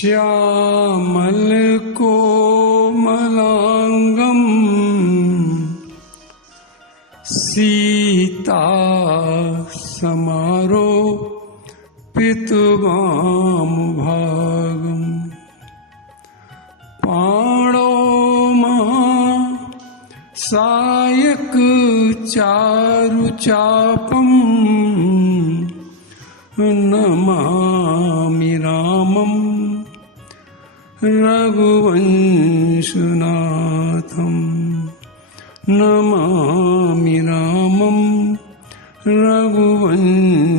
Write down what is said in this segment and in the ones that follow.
श्यामल कोमलांगम सीता समारोपितवाम भागम पाणो सायक चारुचापम नमामि रामम रघुवंशनाथम नमामि रामम रघुवंशनाथम।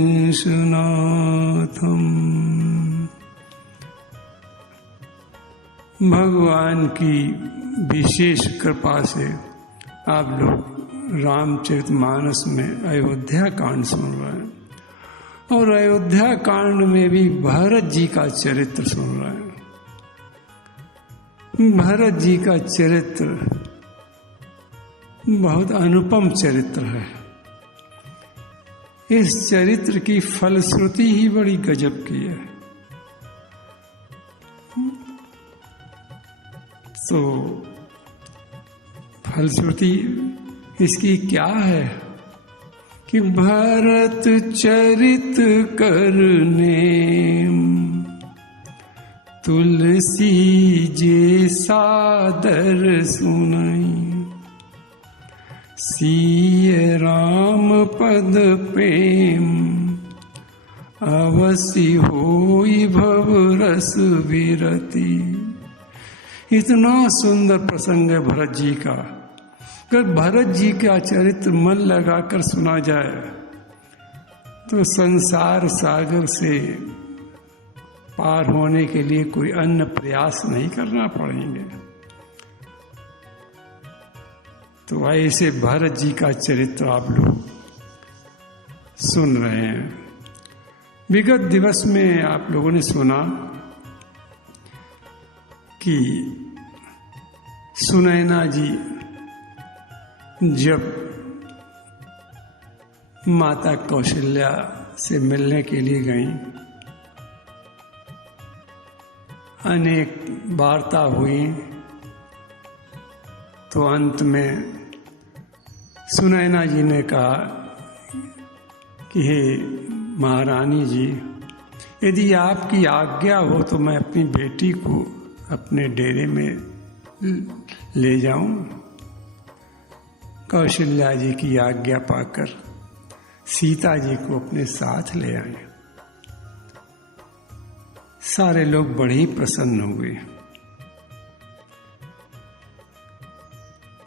भगवान की विशेष कृपा से आप लोग रामचरितमानस में अयोध्या कांड सुन रहे हैं और अयोध्या कांड में भी भरत जी का चरित्र सुन रहे हैं। भरत जी का चरित्र बहुत अनुपम चरित्र है। इस चरित्र की फलश्रुति ही बड़ी गजब की है। तो फलश्रुति इसकी क्या है कि भरत चरित करने तुलसी जे सादर सुनाई सिय राम पद प्रेम अवसि होई भव रस विरति। इतना सुंदर प्रसंग है भरत जी का। अगर भरत जी का चरित्र मन लगाकर सुना जाए तो संसार सागर से पार होने के लिए कोई अन्य प्रयास नहीं करना पड़ेंगे। तो ऐसे भरत जी का चरित्र आप लोग सुन रहे हैं। विगत दिवस में आप लोगों ने सुना कि सुनैना जी जब माता कौशल्या से मिलने के लिए गईं, अनेक वार्ता हुई, तो अंत में सुनैना जी ने कहा कि हे महारानी जी, यदि आपकी आज्ञा हो तो मैं अपनी बेटी को अपने डेरे में ले जाऊं। कौशल्या जी की आज्ञा पाकर सीता जी को अपने साथ ले आए। सारे लोग बड़े ही प्रसन्न हुए।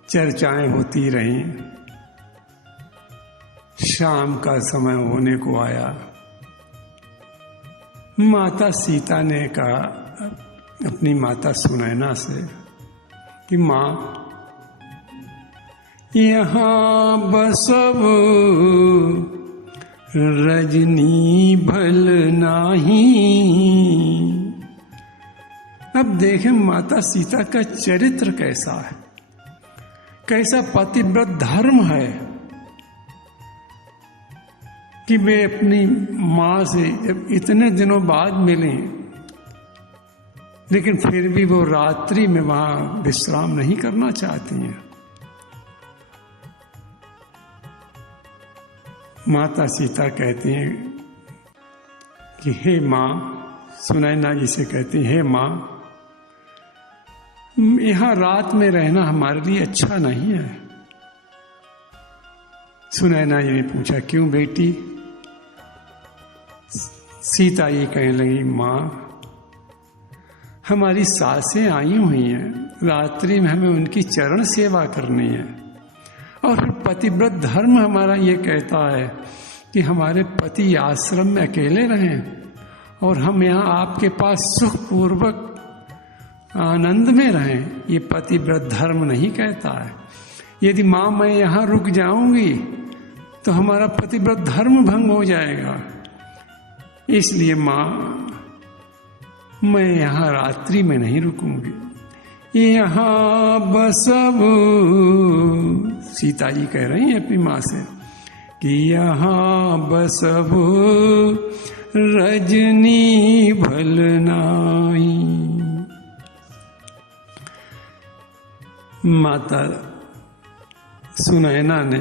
चर्चाएं होती रहीं। शाम का समय होने को आया। माता सीता ने कहा अपनी माता सुनैना से कि माँ, यहाँ बसब रजनी भल नाही। अब देखें माता सीता का चरित्र कैसा है, कैसा पतिव्रत धर्म है कि वे अपनी माँ से जब इतने दिनों बाद मिले, लेकिन फिर भी वो रात्रि में वहां विश्राम नहीं करना चाहती हैं। माता सीता कहती हैं कि हे माँ, सुनैना जी से कहती हैं, हे माँ, यहाँ रात में रहना हमारे लिए अच्छा नहीं है। सुनैना जी ने पूछा, क्यों बेटी? सीता जी कहने लगी, माँ, हमारी सासें आई हुई हैं, रात्रि में हमें उनकी चरण सेवा करनी है, और फिर पतिव्रत धर्म हमारा ये कहता है कि हमारे पति आश्रम में अकेले रहें और हम यहाँ आपके पास सुखपूर्वक आनंद में रहें। ये पतिव्रत धर्म नहीं कहता है। यदि माँ मैं यहाँ रुक जाऊंगी तो हमारा पतिव्रत धर्म भंग हो जाएगा। इसलिए माँ, मैं यहाँ रात्रि में नहीं रुकूंगी। यहाँ बसब, सीता जी कह रही हैं अपनी माँ से कि यहाँ बसब रजनी भल नाई। माता सुनैना ने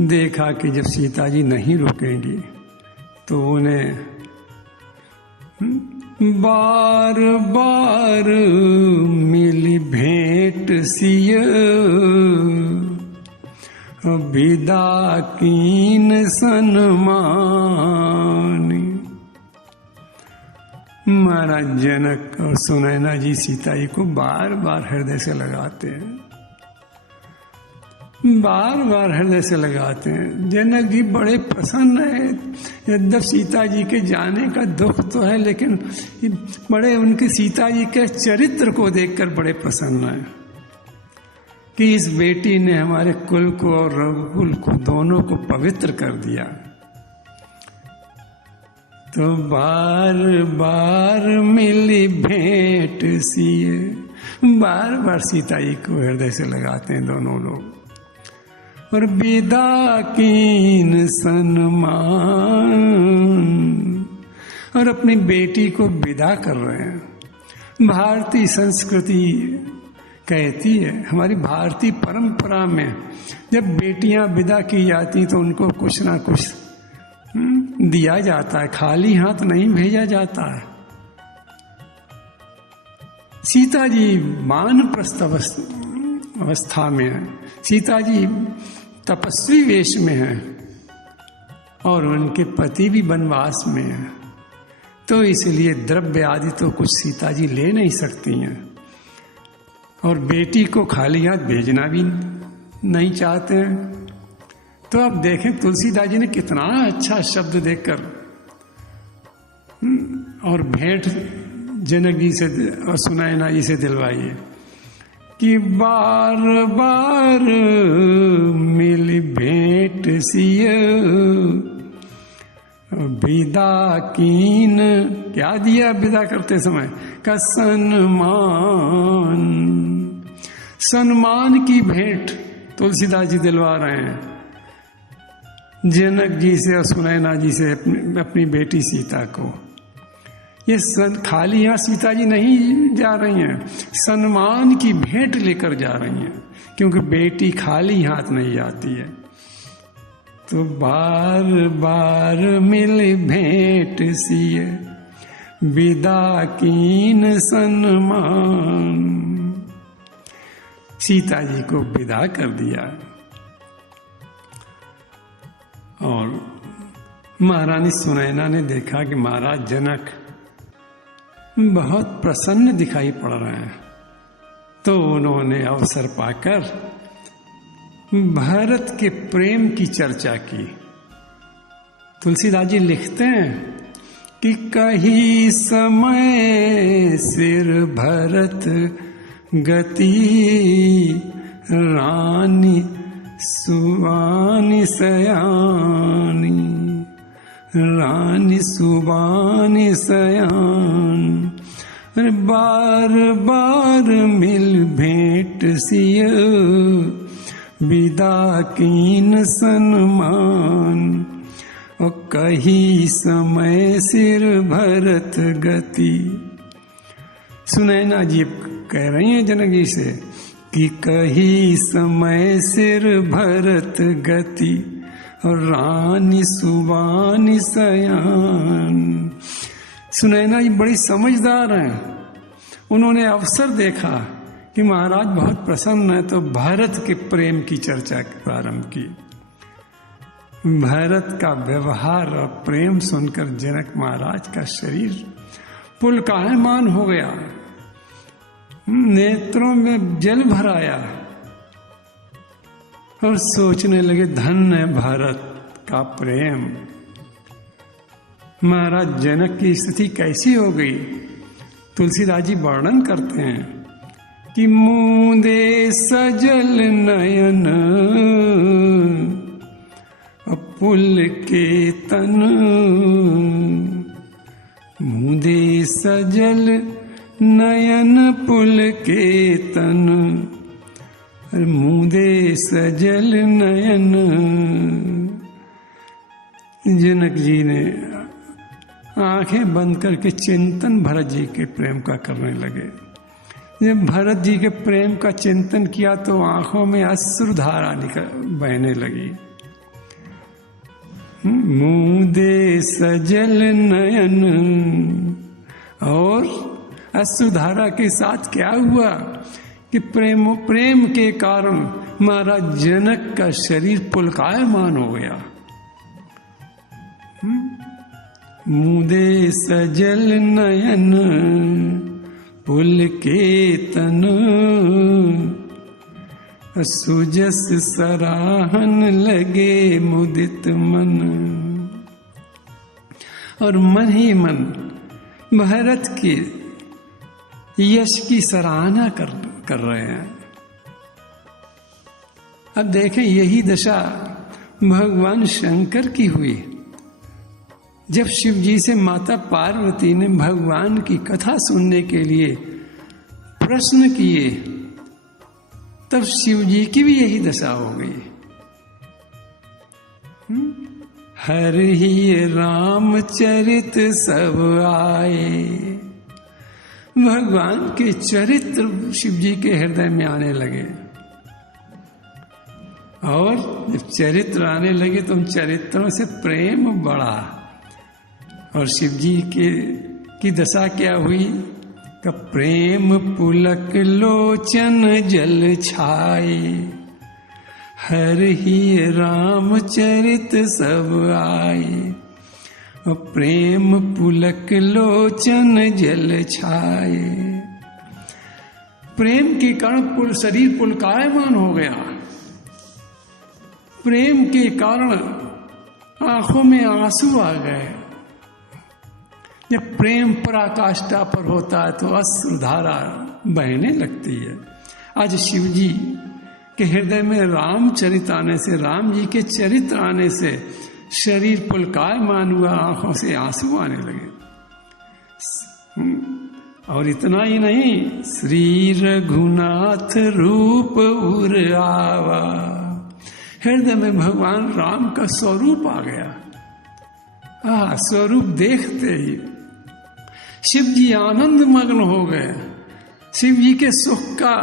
देखा कि जब सीता जी नहीं रुकेंगी तो उन्हें बार बार मिली भेंट सिय विदा कीन सन्मानी। महाराज जनक और सुनैना जी सीता जी को बार बार हृदय से लगाते हैं, बार बार हृदय से लगाते हैं। जनक जी बड़े प्रसन्न हैं, यद्यप सीता जी के जाने का दुख तो है, लेकिन बड़े उनके सीता जी के चरित्र को देखकर बड़े प्रसन्न हैं कि इस बेटी ने हमारे कुल को और रघुकुल को दोनों को पवित्र कर दिया। तो बार बार मिली भेंट सिए, बार बार सीता जी को हृदय से लगाते हैं दोनों लोग। और विदा कीन सन्मान, और अपनी बेटी को विदा कर रहे हैं। भारतीय संस्कृति कहती है, हमारी भारतीय परंपरा में जब बेटियां विदा की जाती तो उनको कुछ ना कुछ दिया जाता है, खाली हाथ नहीं भेजा जाता है। सीता जी वानप्रस्थ अवस्था में है, सीता जी तपस्वी वेश में है और उनके पति भी वनवास में है, तो इसलिए द्रव्य आदि तो कुछ सीता जी ले नहीं सकती हैं और बेटी को खाली हाथ भेजना भी नहीं चाहते हैं। तो आप देखें तुलसीदास जी ने कितना अच्छा शब्द देकर और भेंट जनक जी से और सुनैना जी से दिलवाई है कि बार बार मिली भेंट सिय विदा कीन। क्या दिया विदा करते समय का सन्मान, सम्मान की भेंट तुलसीदास जी दिलवा रहे हैं जनक जी से और सुनैना जी से अपनी बेटी सीता को। ये खाली यहाँ सीता जी नहीं जा रही हैं, सम्मान की भेंट लेकर जा रही हैं, क्योंकि बेटी खाली हाथ नहीं जाती है। तो बार बार मिल भेंट सिए विदा कीन सन्मान, सीता जी को विदा कर दिया। और महारानी सुनैना ने देखा कि महाराज जनक बहुत प्रसन्न दिखाई पड़ रहे हैं, तो उन्होंने अवसर पाकर भरत के प्रेम की चर्चा की। तुलसीदास जी लिखते हैं कि कही समय सिर भरत गति रानी सुबानी सयानी, रानी सुबानी सयान। बार बार मिल भेंट सिय विदा कीन सन्मान, और कही समय सिर भरत गति। सुनैना जी कह रही हैं जनक जी से कि कही समय सिर भरत गति और रानी सुबानी सयान। सुनैना जी बड़ी समझदार हैं, उन्होंने अवसर देखा कि महाराज बहुत प्रसन्न है, तो भरत के प्रेम की चर्चा प्रारंभ की। भरत का व्यवहार और प्रेम सुनकर जनक महाराज का शरीर पुलकायमान हो गया, नेत्रों में जल भर आया और सोचने लगे धन्य है भरत का प्रेम। महाराज जनक की स्थिति कैसी हो गई, तुलसीदास जी वर्णन करते हैं कि मूंदे सजल नयन पुल के तन, मूंदे सजल नयन पुल के तन, मूंदे सजल नयन। जनक जी ने आंखें बंद करके चिंतन भरत जी के प्रेम का करने लगे। जब भरत जी के प्रेम का चिंतन किया तो आंखों में अश्रुधारा बहने लगी। मुदे सजल नयन, और अश्रुधारा के साथ क्या हुआ कि प्रेम के कारण महाराज जनक का शरीर पुलकायमान हो गया। मुदे सजल नयन पुलकेतन, सुजस सराहन लगे मुदित मन। और मन ही मन भरत के यश की सराहना कर रहे हैं। अब देखें, यही दशा भगवान शंकर की हुई। जब शिव जी से माता पार्वती ने भगवान की कथा सुनने के लिए प्रश्न किए, तब शिव जी की भी यही दशा हो गई। हर ही रामचरित सब आए, भगवान के चरित्र शिव जी के हृदय में आने लगे। और जब चरित्र आने लगे तो उन चरित्रों से प्रेम बढ़ा। और शिव जी की दशा क्या हुई कि प्रेम पुलक लोचन जल छाए, हर ही रामचरित सब आए। और प्रेम पुलक लोचन जल छाए, प्रेम के कारण शरीर पुलकायमान हो गया। प्रेम के कारण आंखों में आंसू आ गए। जब प्रेम पराकाष्ठा पर होता है तो अश्रुधारा बहने लगती है। आज शिव जी के हृदय में रामचरित आने से, राम जी के चरित्र आने से शरीर पुलकायमान हुआ, आंखों से आंसू आने लगे। और इतना ही नहीं, श्री रघुनाथ रूप उर आवा, हृदय में भगवान राम का स्वरूप आ गया। स्वरूप देखते ही शिव जी आनंद मग्न हो गए। शिव जी के सुख का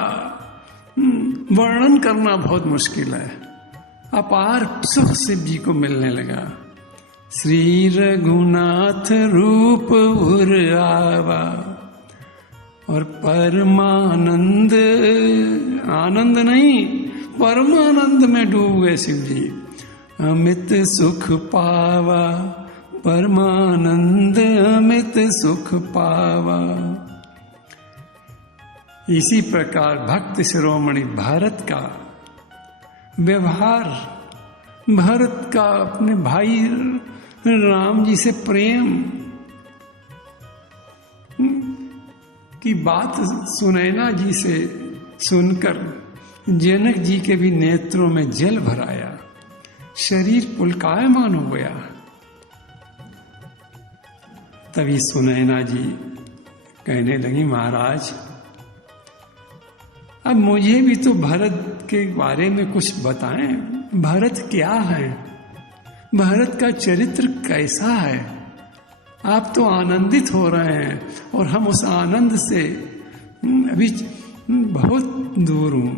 वर्णन करना बहुत मुश्किल है। अपार सुख शिव जी को मिलने लगा। श्री रघुनाथ रूप उर आवा, और परमानंद, आनंद नहीं परमानंद में डूब गए शिव जी। अमित सुख पावा, परमानंद अमित सुख पावा। इसी प्रकार भक्त शिरोमणि भरत का व्यवहार, भरत का अपने भाई राम जी से प्रेम की बात सुनैना जी से सुनकर जनक जी के भी नेत्रों में जल भर आया, शरीर पुलकायमान हो गया। तभी सुनैना जी कहने लगी, महाराज अब मुझे भी तो भरत के बारे में कुछ बताएं। भरत क्या है, भरत का चरित्र कैसा है? आप तो आनंदित हो रहे हैं और हम उस आनंद से अभी बहुत दूर हूं,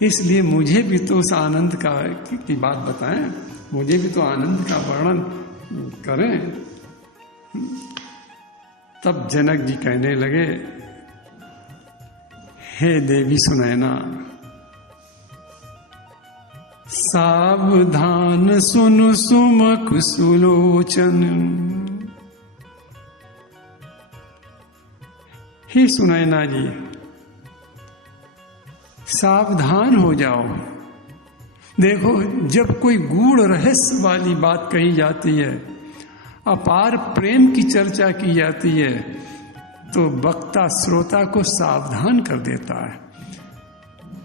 इसलिए मुझे भी तो उस आनंद की बात बताएं, मुझे भी तो आनंद का वर्णन करें। तब जनक जी कहने लगे, हे देवी सुनैना, सावधान सुन सुमुख सुलोचन। हे सुनैना जी, सावधान हो जाओ। देखो, जब कोई गूढ़ रहस्य वाली बात कही जाती है, अपार प्रेम की चर्चा की जाती है, तो वक्ता श्रोता को सावधान कर देता है।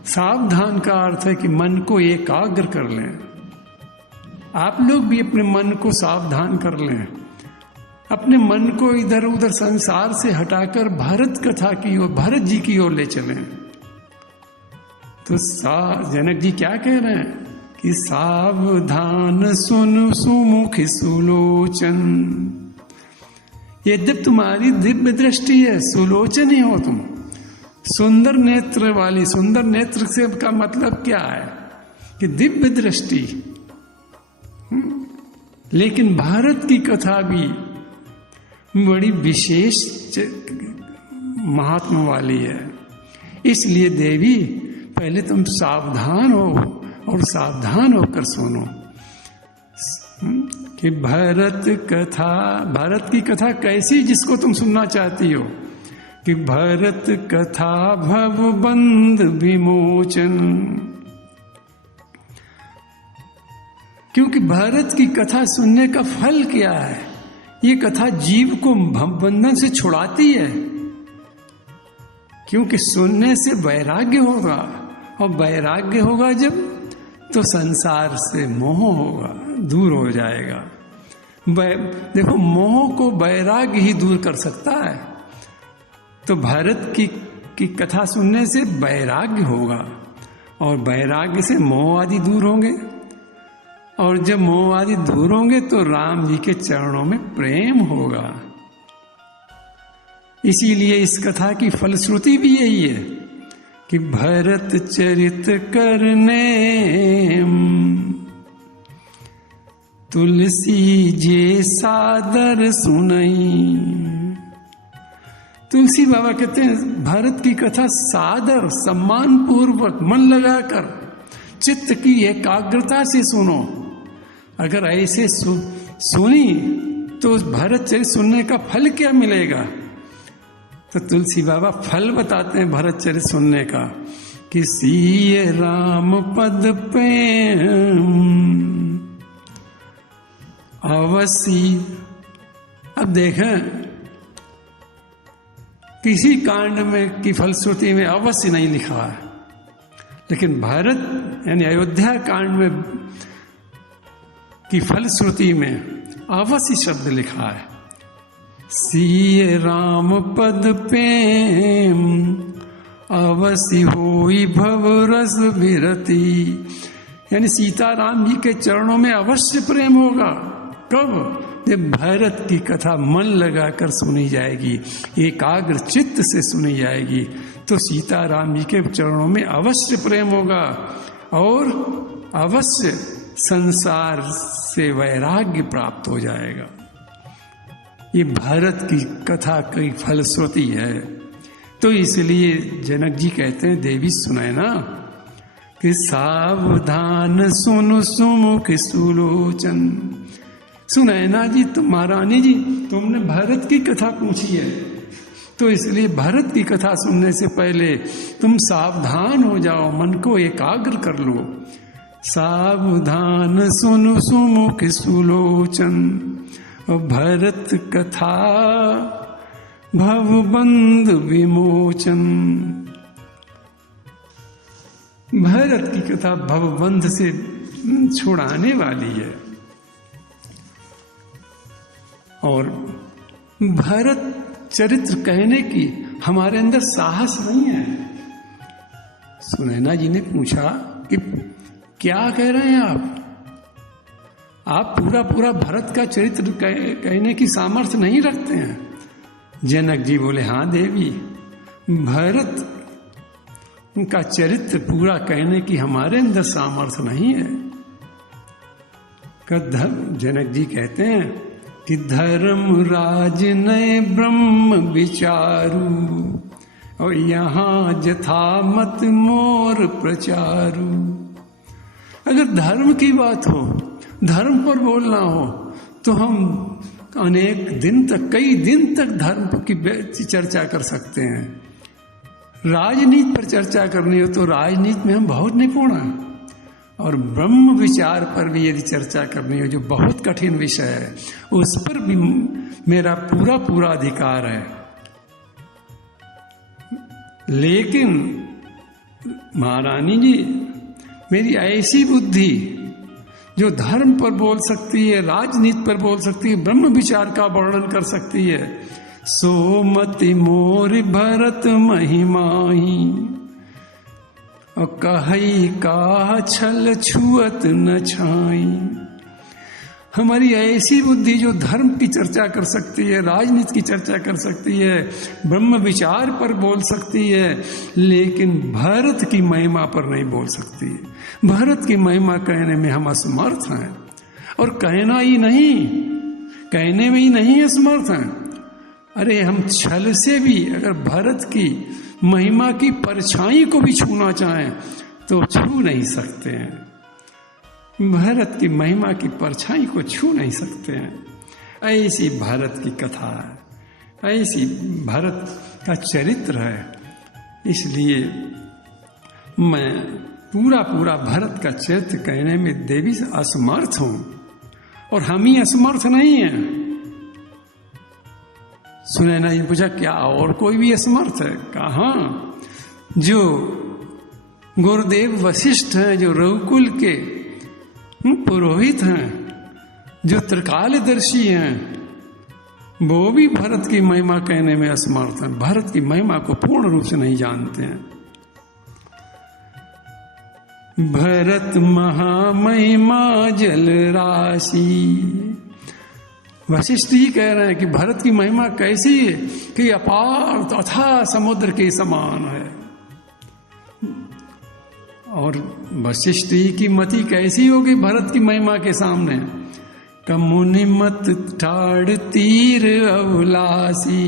सावधान का अर्थ है कि मन को एकाग्र कर लें। आप लोग भी अपने मन को सावधान कर लें, अपने मन को इधर उधर संसार से हटाकर भरत कथा की ओर, भरत जी की ओर ले चलें। तो जनक जी क्या कह रहे हैं कि सावधान सुन सुमुख सुलोचन। यद्यप तुम्हारी दिव्य दृष्टि है, सुलोचन ही हो तुम, सुंदर नेत्र वाली, सुंदर नेत्र से का मतलब क्या है कि दिव्य दृष्टि। लेकिन भारत की कथा भी बड़ी विशेष महात्मा वाली है। इसलिए देवी पहले तुम सावधान हो और सावधान होकर सुनो कि भारत की कथा कैसी, जिसको तुम सुनना चाहती हो, कि भारत कथा भव बंध विमोचन। क्योंकि भारत की कथा सुनने का फल क्या है? ये कथा जीव को बंधन से छुड़ाती है, क्योंकि सुनने से वैराग्य होगा, और वैराग्य होगा जब तो संसार से मोह होगा, दूर हो जाएगा। देखो, मोह को वैराग्य ही दूर कर सकता है। तो भारत की कथा सुनने से वैराग्य होगा, और वैराग्य से मोह आदि दूर होंगे, और जब मोह आदि दूर होंगे तो राम जी के चरणों में प्रेम होगा। इसीलिए इस कथा की फलश्रुति भी यही है कि भरत चरित करने तुलसी जे सादर सुनई। तुलसी बाबा कहते हैं भारत की कथा सादर, सम्मान पूर्वक, मन लगाकर, चित्त की एकाग्रता से सुनो। अगर ऐसे सुनी तो उस भरत चरित सुनने का फल क्या मिलेगा? तो तुलसी बाबा फल बताते हैं भरत चरित सुनने का कि सीय राम पद प्रेम अवसी। अब देखें, किसी कांड में की फलश्रुति में अवश्य नहीं लिखा है, लेकिन भारत यानी अयोध्या कांड में की फलश्रुति में अवश्य शब्द लिखा है, सीय राम पद प्रेम अवश्य होई भव रस विरति। यानी सीताराम जी के चरणों में अवश्य प्रेम होगा। कब? जब भरत की कथा मन लगाकर सुनी जाएगी, एकाग्र चित्त से सुनी जाएगी, तो सीताराम जी के चरणों में अवश्य प्रेम होगा, और अवश्य संसार से वैराग्य प्राप्त हो जाएगा। ये भारत की कथा की फलश्रुति है। तो इसलिए जनक जी कहते हैं, देवी सुनाए ना कि सावधान सुन सुमुख सुलोचन। सुनैना जी, तुम महारानी जी, तुमने भारत की कथा पूछी है, तो इसलिए भारत की कथा सुनने से पहले तुम सावधान हो जाओ, मन को एकाग्र कर लो। सावधान सुन सुमुख सुलोचन भरत कथा भवबंध विमोचन। भरत की कथा भवबंध से छुड़ाने वाली है। और भरत चरित्र कहने की हमारे अंदर साहस नहीं है। सुनैना जी ने पूछा कि क्या कह रहे हैं आप पूरा भरत का चरित्र कहने की सामर्थ्य नहीं रखते हैं? जनक जी बोले, हाँ देवी, भरत का चरित्र पूरा कहने की हमारे अंदर सामर्थ्य नहीं है। जनक जी कहते हैं कि धर्मराज नए ब्रह्म विचारू, और यहाँ जथा मत मोर प्रचारू। अगर धर्म की बात हो, धर्म पर बोलना हो, तो हम अनेक दिन तक, कई दिन तक धर्म की चर्चा कर सकते हैं। राजनीति पर चर्चा करनी हो तो राजनीति में हम बहुत निपुण हैं, और ब्रह्म विचार पर भी यदि चर्चा करनी हो, जो बहुत कठिन विषय है, उस पर भी मेरा पूरा अधिकार है। लेकिन महारानी जी, मेरी ऐसी बुद्धि जो धर्म पर बोल सकती है, राजनीति पर बोल सकती है, ब्रह्म विचार का वर्णन कर सकती है, सोमति मोर भरत महिमाही, और कही का छल छुअत न छाई। हमारी ऐसी बुद्धि जो धर्म की चर्चा कर सकती है, राजनीति की चर्चा कर सकती है, ब्रह्म विचार पर बोल सकती है, लेकिन भारत की महिमा पर नहीं बोल सकती है। भारत की महिमा कहने में हम असमर्थ हैं, और कहना ही नहीं, कहने में ही नहीं असमर्थ हैं। अरे हम छल से भी अगर भारत की महिमा की परछाई को भी छूना चाहें तो छू नहीं सकते हैं। भारत की महिमा की परछाई को छू नहीं सकते हैं। ऐसी भारत की कथा है, ऐसी भारत का चरित्र है। इसलिए मैं पूरा भारत का चरित्र कहने में देवी से असमर्थ हूं, और हम ही असमर्थ नहीं हैं। सुनैना जी पूछा क्या और कोई भी असमर्थ है? कहा जो गुरुदेव वशिष्ठ हैं, जो रघुकुल के पुरोहित हैं, जो त्रिकालदर्शी हैं, वो भी भारत की महिमा कहने में असमर्थ हैं, भारत की महिमा को पूर्ण रूप से नहीं जानते हैं। भरत महामहिमा जल राशि, वशिष्ठ जी कह रहे हैं कि भारत की महिमा कैसी है कि अपार तथा समुद्र के समान है। और वशिष्ठ जी की मति कैसी होगी भारत की महिमा के सामने? कमुनि मत ठाड़ तीर अवलासी।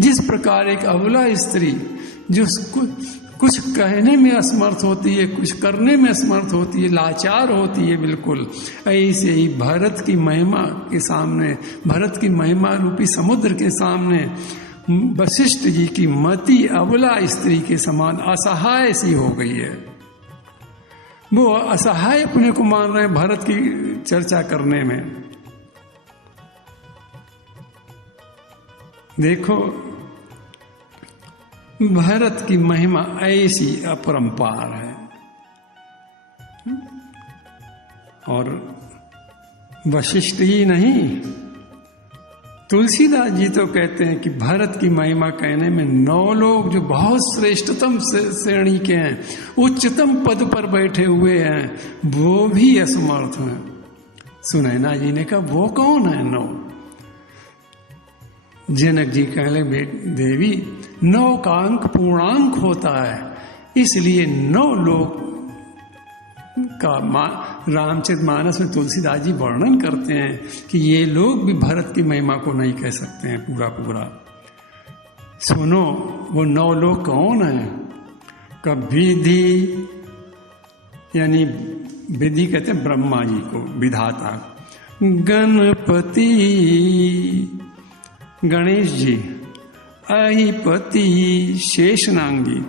जिस प्रकार एक अबला स्त्री जो कुछ कहने में असमर्थ होती है, कुछ करने में असमर्थ होती है, लाचार होती है बिल्कुल, ऐसे ही भारत की महिमा के सामने, भारत की महिमा रूपी समुद्र के सामने वशिष्ठ जी की मति अबला स्त्री के समान असहाय सी हो गई है। वो असहाय अपने को मान रहे हैं भारत की चर्चा करने में। देखो भारत की महिमा ऐसी अपरंपार है, और वशिष्ठ ही नहीं, तुलसीदास जी तो कहते हैं कि भारत की महिमा कहने में 9 लोग जो बहुत श्रेष्ठतम श्रेणी के हैं, उच्चतम पद पर बैठे हुए हैं, वो भी असमर्थ हैं। सुनैना जी ने कहा वो कौन है 9? जनक जी कहले देवी 9 का अंक पूर्णांक होता है, इसलिए 9 लोग का रामचरितमानस में तुलसीदास जी वर्णन करते हैं कि ये लोग भी भारत की महिमा को नहीं कह सकते हैं पूरा। सुनो वो 9 लोग कौन है? विधि, यानी विधि कहते हैं ब्रह्मा जी को, विधाता, गणपति गणेश जी, अहिपति शेषनांगी,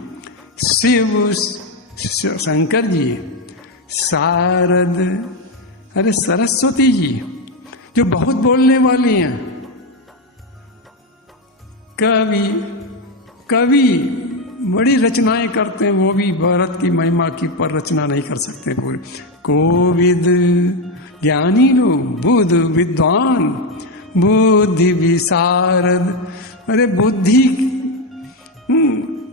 शिव शंकर जी, शारद, अरे सरस्वती जी जो बहुत बोलने वाली हैं, कवि बड़ी रचनाएं करते हैं, वो भी भारत की महिमा की पर रचना नहीं कर सकते पूरी। कोविद ज्ञानी लोग, बुद्ध विद्वान, बुद्धि विशारद, अरे बुद्धि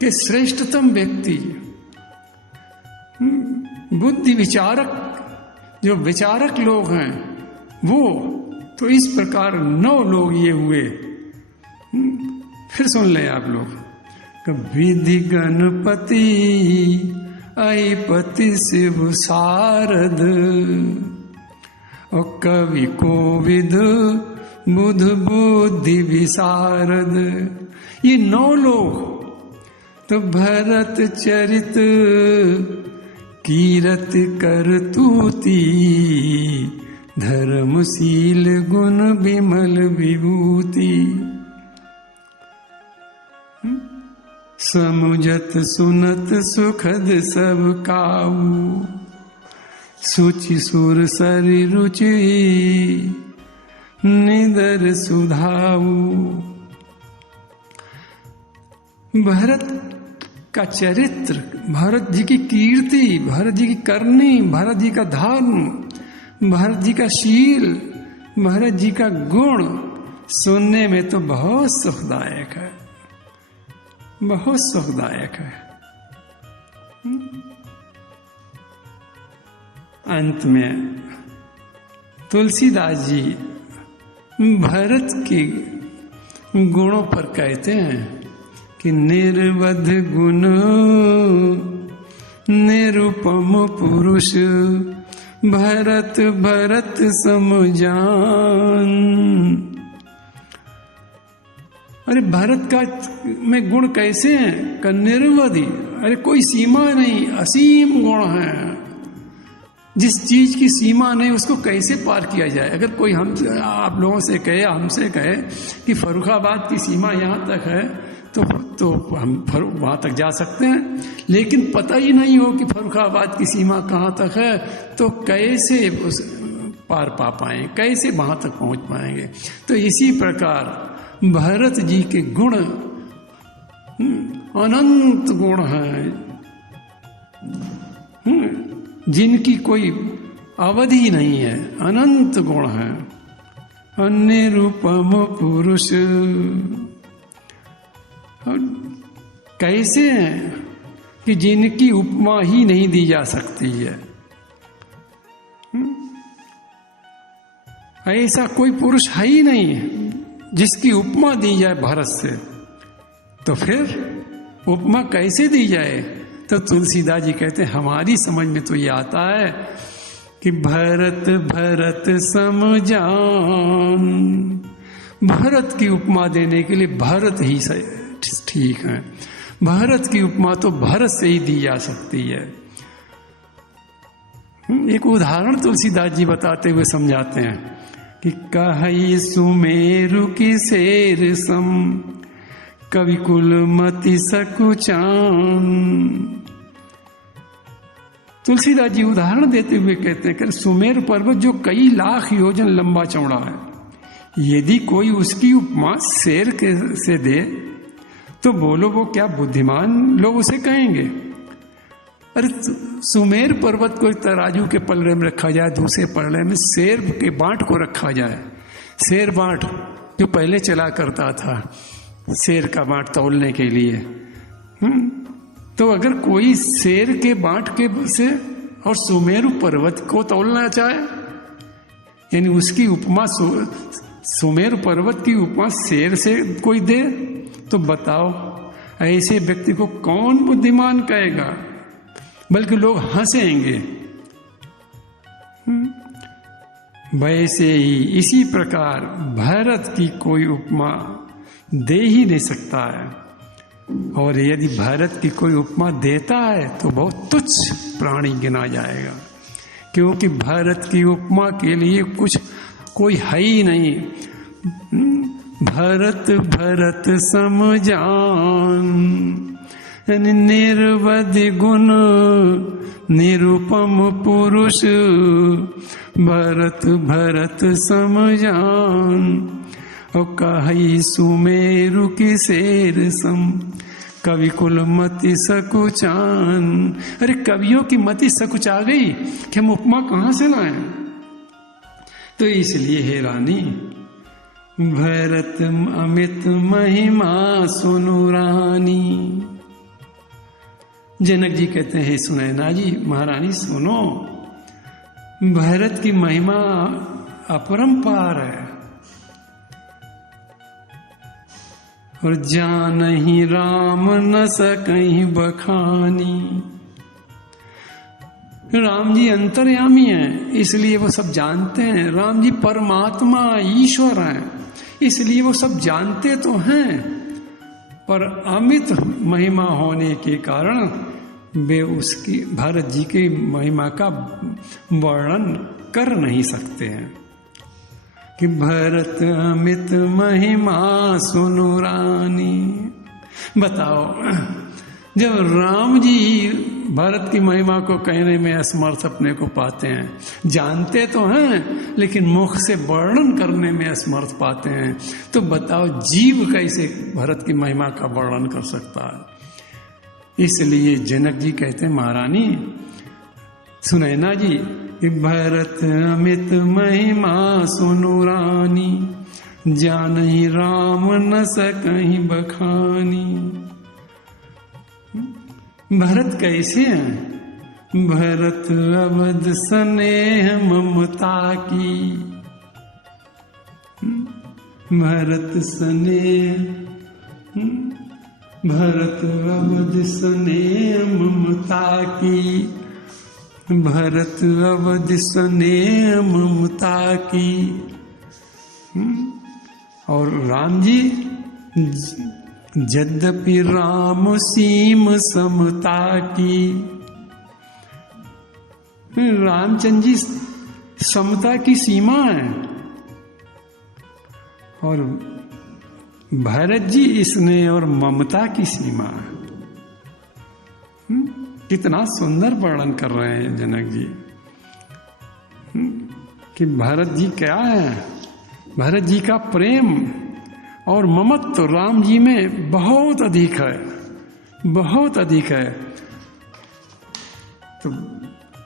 के श्रेष्ठतम व्यक्ति, बुद्धि विचारक, जो विचारक लोग हैं वो, तो इस प्रकार 9 लोग ये हुए। फिर सुन ले आप लोग, विधि गणपति अहिपति शिव शारद, और कवि कोविद बुध बुद्धि विशारद, ये 9 लोग तो भरत चरित कीरत करतूती, धर्मशील गुण विमल विभूति, समुझत सुनत सुखद सब काऊ, सुचि सुर सरि रुचि निदर सुधाऊ। भारत का चरित्र, भारत जी की कीर्ति, भारत जी की करनी, भारत जी का धर्म, भारत जी का शील, भारत जी का गुण सुनने में तो बहुत सुखदायक है, बहुत सुखदायक है। अंत में तुलसीदास जी भरत के गुणों पर कहते हैं कि निर्वध गुण निरुपम पुरुष भरत भरत सम जान। अरे भरत का में गुण कैसे हैं? का निर्वधि, अरे कोई सीमा नहीं, असीम गुण है। जिस चीज की सीमा नहीं उसको कैसे पार किया जाए? अगर कोई हम आप लोगों से कहे, हमसे कहे कि फर्रुखाबाद की सीमा यहाँ तक है तो हम वहां तक जा सकते हैं, लेकिन पता ही नहीं हो कि फर्रुखाबाद की सीमा कहाँ तक है, तो कैसे उस पार पा पाएंगे, कैसे वहां तक पहुंच पाएंगे? तो इसी प्रकार भरत जी के गुण अनंत गुण हैं, जिनकी कोई अवधि नहीं है, अनंत गुण है। अनिरूपम पुरुष, कैसे हैं कि जिनकी उपमा ही नहीं दी जा सकती है। ऐसा कोई पुरुष है ही नहीं जिसकी उपमा दी जाए भरत से। तो फिर उपमा कैसे दी जाए? तो तुलसीदास जी कहते हैं हमारी समझ में तो ये आता है कि भरत भरत सम जान। भरत की उपमा देने के लिए भरत ही ठीक है। भरत की उपमा तो भरत से ही दी जा सकती है। एक उदाहरण तुलसीदास जी बताते हुए समझाते हैं कि कहि सुमेरु की शेर सम कवि कुल मति सकुचान। तुलसीदास जी उदाहरण देते हुए कहते हैं कि सुमेर पर्वत जो कई लाख योजन लंबा चौड़ा है, यदि कोई उसकी उपमा शेर के से दे तो बोलो वो क्या बुद्धिमान लोग उसे कहेंगे। अरे सुमेर पर्वत को तराजू के पलड़े में रखा जाए, दूसरे पलड़े में शेर के बांट को रखा जाए। शेर बांट जो पहले चला करता था शेर का बांट तौलने के लिए, तो अगर कोई शेर के बांट के से और सुमेरु पर्वत को तौलना चाहे, यानी उसकी उपमा सुमेरु पर्वत की उपमा शेर से कोई दे, तो बताओ ऐसे व्यक्ति को कौन बुद्धिमान कहेगा? बल्कि लोग हंसेंगे। वैसे ही इसी प्रकार भरत की कोई उपमा दे ही नहीं सकता है, और यदि भरत की कोई उपमा देता है तो बहुत तुच्छ प्राणी गिना जाएगा, क्योंकि भरत की उपमा के लिए कुछ कोई है ही नहीं। भरत भरत सम जान निर्वध गुण निरुपम पुरुष भरत भरत सम जान। और कहि सुमेरु की शेर सम कवि कुल मति सकुचान। अरे कवियों की मति सकुचा गई कि हम उपमा कहाँ से लाएं? तो इसलिए हे रानी भरत अमित महिमा सुनु रानी। जनक जी कहते हैं सुनैना जी महारानी सुनो, भरत की महिमा अपरंपार है, और जानहि राम न सकहि बखानी। राम जी अंतर्यामी हैं, इसलिए वो सब जानते हैं। राम जी परमात्मा ईश्वर हैं, इसलिए वो सब जानते तो हैं, पर अमित महिमा होने के कारण वे उसकी भरत जी की महिमा का वर्णन कर नहीं सकते हैं। कि भरत अमित महिमा सुनु रानी। बताओ, जब राम जी भरत की महिमा को कहने में असमर्थ अपने को पाते हैं, जानते तो हैं लेकिन मुख से वर्णन करने में असमर्थ पाते हैं, तो बताओ जीव कैसे भरत की महिमा का वर्णन कर सकता है? इसलिए जनक जी कहते हैं महारानी सुनैना जी कि भरत अमित महिमा सुनु रानी, जानहि राम न सकहि बखानी। भरत कैसे हैं? भरत अवध स्नेह ममता की, भरत स्नेह, भरत अवध स्नेह ममता की, भरत अवध स्नेह ममता की। और राम जी, यद्यपि राम सीम समता की, रामचंद्र जी समता की सीमा है, और भरत जी स्नेह और ममता की सीमा है। कितना सुंदर वर्णन कर रहे हैं जनक जी कि भरत जी क्या है। भरत जी का प्रेम और ममत्व राम जी में बहुत अधिक है, बहुत अधिक है। तो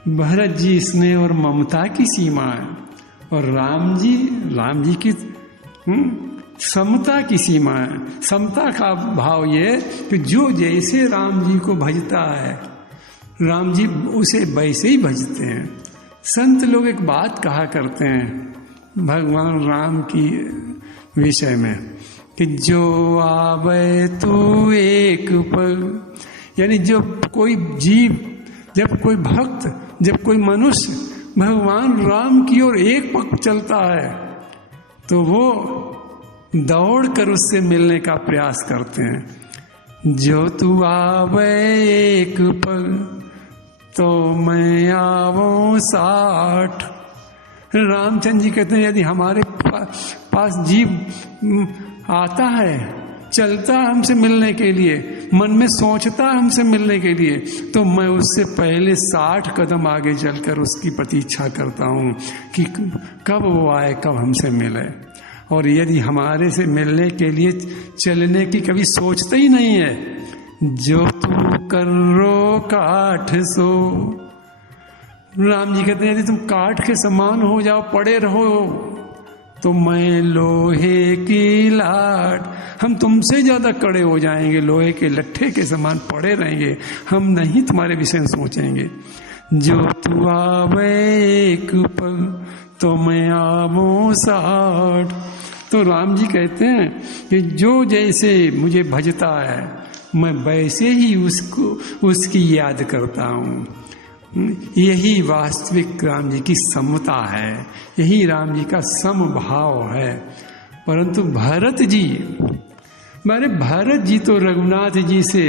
भरत जी स्नेह और ममता की सीमा है, और राम जी की समता की सीमा है। समता का भाव ये कि जो जैसे राम जी को भजता है, राम जी उसे वैसे ही भजते हैं। संत लोग एक बात कहा करते हैं भगवान राम की विषय में कि जो आवे तू एक पग, यानी जब कोई जीव, जब कोई भक्त, जब कोई मनुष्य भगवान राम की ओर एक पग चलता है तो वो दौड़ कर उससे मिलने का प्रयास करते हैं। जो तू आवे एक पग तो मैं आवो 60। रामचंद्र जी कहते हैं यदि हमारे पास जीव आता है, चलता हमसे मिलने के लिए, मन में सोचता हमसे मिलने के लिए, तो मैं उससे पहले 60 कदम आगे चलकर उसकी प्रतीक्षा करता हूँ कि कब वो आए, कब हमसे मिले। और यदि हमारे से मिलने के लिए चलने की कभी सोचते ही नहीं है, जो तू कर्रो काठ सो। राम जी कहते हैं यदि तुम काठ के समान हो जाओ, पड़े रहो, तो मैं लोहे की लाट, हम तुमसे ज्यादा कड़े हो जाएंगे, लोहे के लट्ठे के समान पड़े रहेंगे, हम नहीं तुम्हारे विषय में सोचेंगे। जो तू आवे एक पग तो मैं आवो 60। तो राम जी कहते हैं कि जो जैसे मुझे भजता है मैं वैसे ही उसकी याद करता हूँ। यही वास्तविक राम जी की समता है, यही राम जी का समभाव है। परंतु भरत जी तो रघुनाथ जी से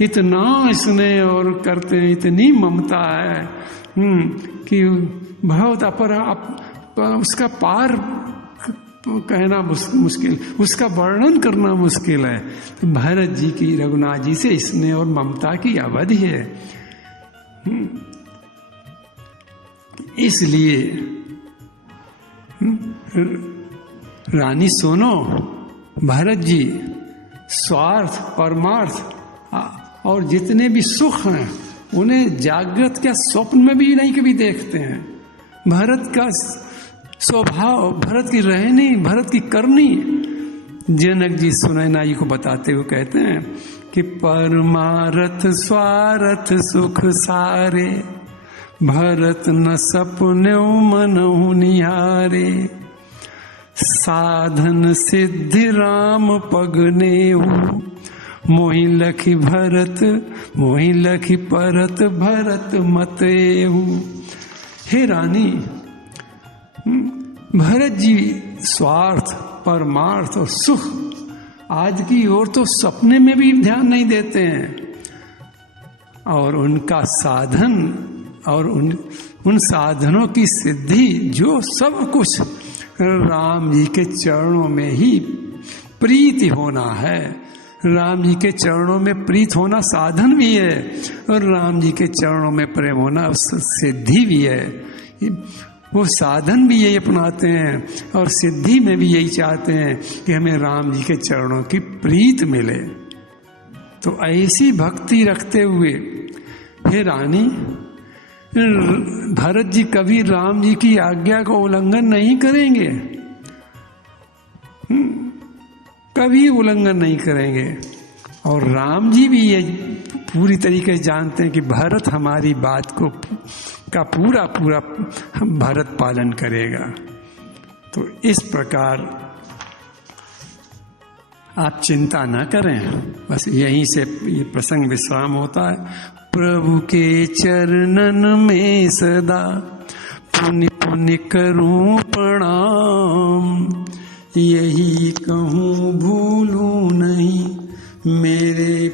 इतना स्नेह और करते हैं, इतनी ममता है कि बहुत उसका पार कहना मुश्किल, उसका वर्णन करना मुश्किल है। तो भरत जी की रघुनाथ जी से स्नेह और ममता की अवधि है। इसलिए रानी सुनो, भरत जी स्वार्थ, परमार्थ और जितने भी सुख हैं उन्हें जागृत क्या स्वप्न में भी नहीं कभी देखते हैं। भरत का स्वभाव, भरत की रहनी, भरत की करनी, जनक जी सुनैना जी को बताते हुए कहते हैं कि परमारथ स्वार्थ सुख सारे, भरत न सपने मनहु निहारे। साधन सिद्धि राम पगनेहु, मोहि लखि भरत, मोहि लखि परत, भरत मतेहु। हे रानी, भरत जी स्वार्थ, परमार्थ और सुख आज की ओर तो सपने में भी ध्यान नहीं देते हैं, और उनका साधन और उन साधनों की सिद्धि, जो सब कुछ राम जी के चरणों में ही प्रीति होना है। राम जी के चरणों में प्रीत होना साधन भी है, और राम जी के चरणों में प्रेम होना सिद्धि भी है। वो साधन भी यही अपनाते हैं और सिद्धि में भी यही चाहते हैं कि हमें राम जी के चरणों की प्रीत मिले। तो ऐसी भक्ति रखते हुए हे रानी, भरत जी कभी राम जी की आज्ञा का उल्लंघन नहीं करेंगे, कभी उल्लंघन नहीं करेंगे। और राम जी भी ये पूरी तरीके से जानते हैं कि भरत हमारी बात को का पूरा पूरा भरत पालन करेगा। तो इस प्रकार आप चिंता न करें, बस यहीं से ये प्रसंग विश्राम होता है। प्रभु के चरणन में सदा पुण्य पुण्य करूं प्रणाम, यही कहूँ भूलूं नहीं मेरे